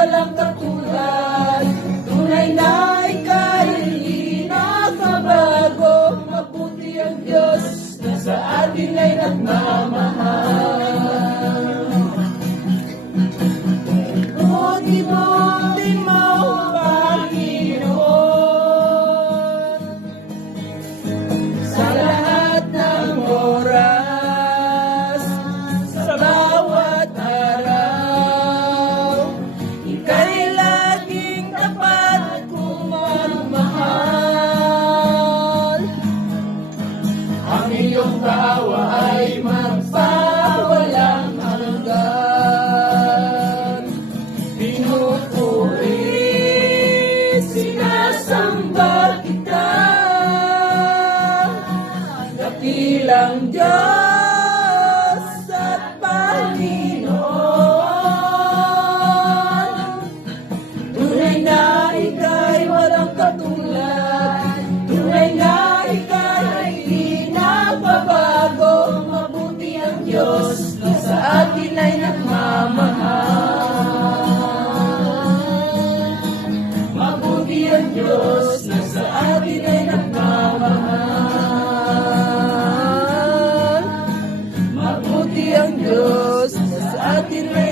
walang katulad. Tunay na ika'y hindi nakabago. Mabuti ang Diyos na sa atin ay nagmamahal. Buti-buti mo, Panginoon, sa lahat ng oras, sa bawat araw. Ika'y laging tapat kung magmahal. Ang iyong tawa ay magpawalang hanggan. Pinupuri, sinasamba kita, dakilang Diyos at Panginoon. Tunay na ika'y walang katulad. Tunay na ika'y hindi nababago. Mabuti ang Diyos na sa atin ay nagmamahal. Mabuti ang Diyos na sa atin ay nagmamahal. Mabuti ang Diyos na sa atin ay